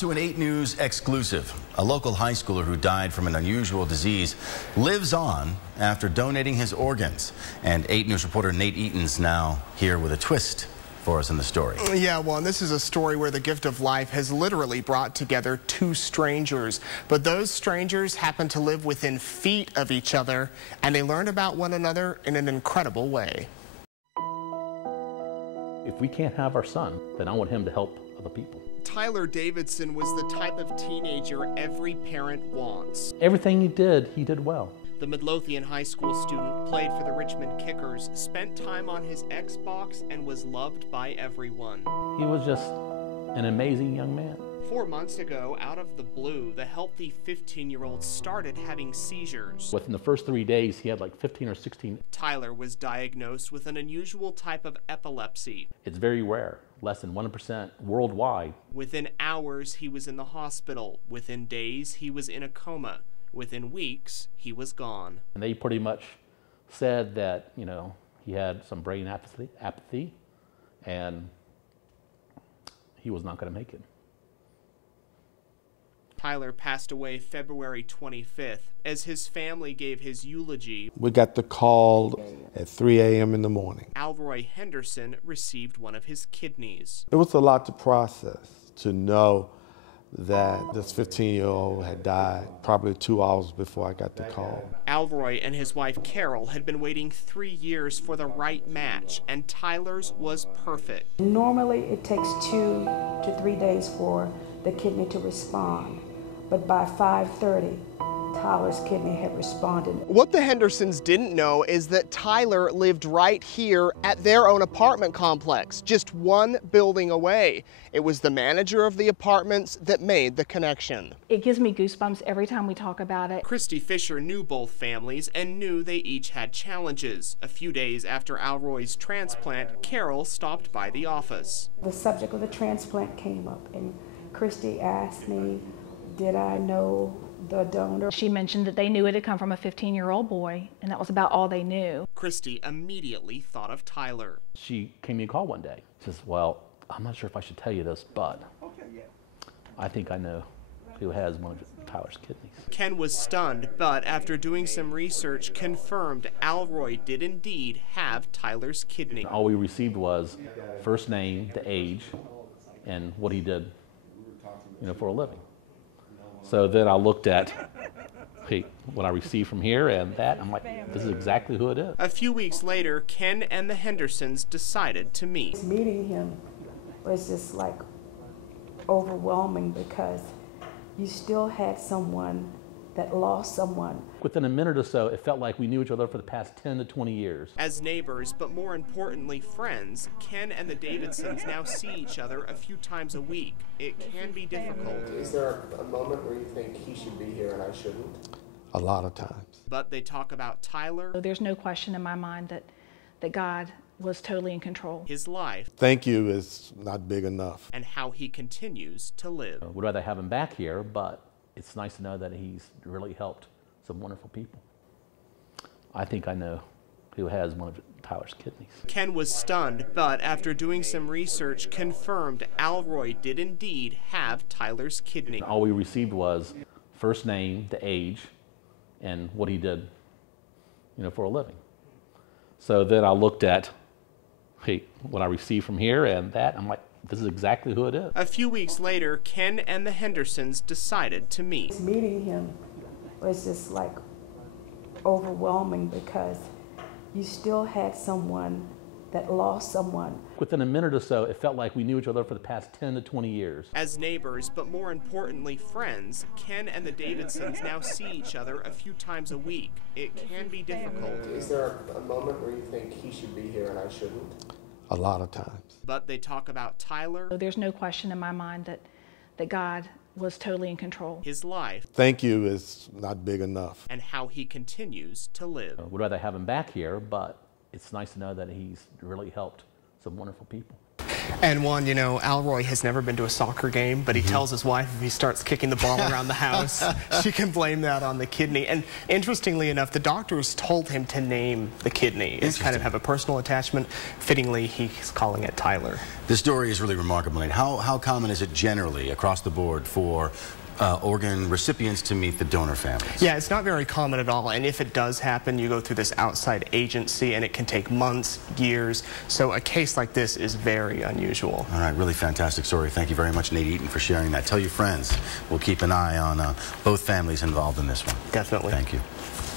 To an 8 News exclusive, a local high schooler who died from an unusual disease lives on after donating his organs. And 8 News reporter Nate Eaton's now here with a twist for us in the story. Yeah, well, and this is a story where the gift of life has literally brought together two strangers. But those strangers happen to live within feet of each other, and they learned about one another in an incredible way. If we can't have our son, then I want him to help other people. Tyler Davidson was the type of teenager every parent wants. Everything he did well. The Midlothian High School student played for the Richmond Kickers, spent time on his Xbox, and was loved by everyone. He was just an amazing young man. 4 months ago, out of the blue, the healthy 15-year-old started having seizures. Within the first 3 days, he had like 15 or 16. Tyler was diagnosed with an unusual type of epilepsy. It's very rare, less than 1% worldwide. Within hours, he was in the hospital. Within days, he was in a coma. Within weeks, he was gone. And they pretty much said that, he had some brain apathy, and he was not going to make it. Tyler passed away February 25th. As his family gave his eulogy, we got the call at 3 a.m. in the morning. Alroy Henderson received one of his kidneys. It was a lot to process, to know that this 15-year-old had died probably 2 hours before I got the call. Alroy and his wife Carol had been waiting 3 years for the right match, and Tyler's was perfect. Normally it takes 2 to 3 days for the kidney to respond, but by 5:30, Tyler's kidney had responded. What the Hendersons didn't know is that Tyler lived right here at their own apartment complex, just one building away. It was the manager of the apartments that made the connection. It gives me goosebumps every time we talk about it. Christy Fisher knew both families and knew they each had challenges. A few days after Alroy's transplant, Carol stopped by the office. The subject of the transplant came up, and Christy asked me, did I know the donor? She mentioned that they knew it had come from a 15-year-old boy, and that was about all they knew. Christy immediately thought of Tyler. She gave me a call one day. She says, well, I'm not sure if I should tell you this, but I think I know who has one of Tyler's kidneys. Ken was stunned, but after doing some research, confirmed Alroy did indeed have Tyler's kidney. All we received was first name, the age, and what he did, for a living. So then I looked at what I received from here and that. I'm like, this is exactly who it is. A few weeks later, Ken and the Hendersons decided to meet. Meeting him was just like overwhelming because you still had someone that lost someone. Within a minute or so, it felt like we knew each other for the past 10 to 20 years. As neighbors, but more importantly friends, Ken and the Davidsons now see each other a few times a week. It can be difficult. Is there a moment where you think he should be here and I shouldn't? A lot of times. But they talk about Tyler. There's no question in my mind that God was totally in control. His life. Thank you is not big enough. And how he continues to live. We'd rather have him back here, but it's nice to know that he's really helped some wonderful people. I think I know who has one of Tyler's kidneys. Ken was stunned, but after doing some research, confirmed Alroy did indeed have Tyler's kidney. All we received was first name, the age, and what he did, for a living. So then I looked at what I received from here and that. I'm like, this is exactly who it is. A few weeks later, Ken and the Hendersons decided to meet. Meeting him was just like overwhelming because you still had someone that lost someone. Within a minute or so, it felt like we knew each other for the past 10 to 20 years. As neighbors, but more importantly friends, Ken and the Davidsons now see each other a few times a week. It can be difficult. Is there a moment where you think he should be here and I shouldn't? A lot of times. But they talk about Tyler. There's no question in my mind that God was totally in control. His life. Thank you is not big enough. And how he continues to live. We'd rather have him back here, but it's nice to know that he's really helped some wonderful people. And one, you know, Alroy has never been to a soccer game, but he tells his wife if he starts kicking the ball around the house, she can blame that on the kidney. And interestingly enough, the doctors told him to name the kidney. It's kind of have a personal attachment. Fittingly, he's calling it Tyler. This story is really remarkable, Nate. How common is it generally across the board for organ recipients to meet the donor families? Yeah, it's not very common at all, and if it does happen, you go through this outside agency, and it can take months, years, so a case like this is very unusual. All right, really fantastic story. Thank you very much, Nate Eaton, for sharing that. Tell your friends. We'll keep an eye on both families involved in this one. Definitely. Thank you.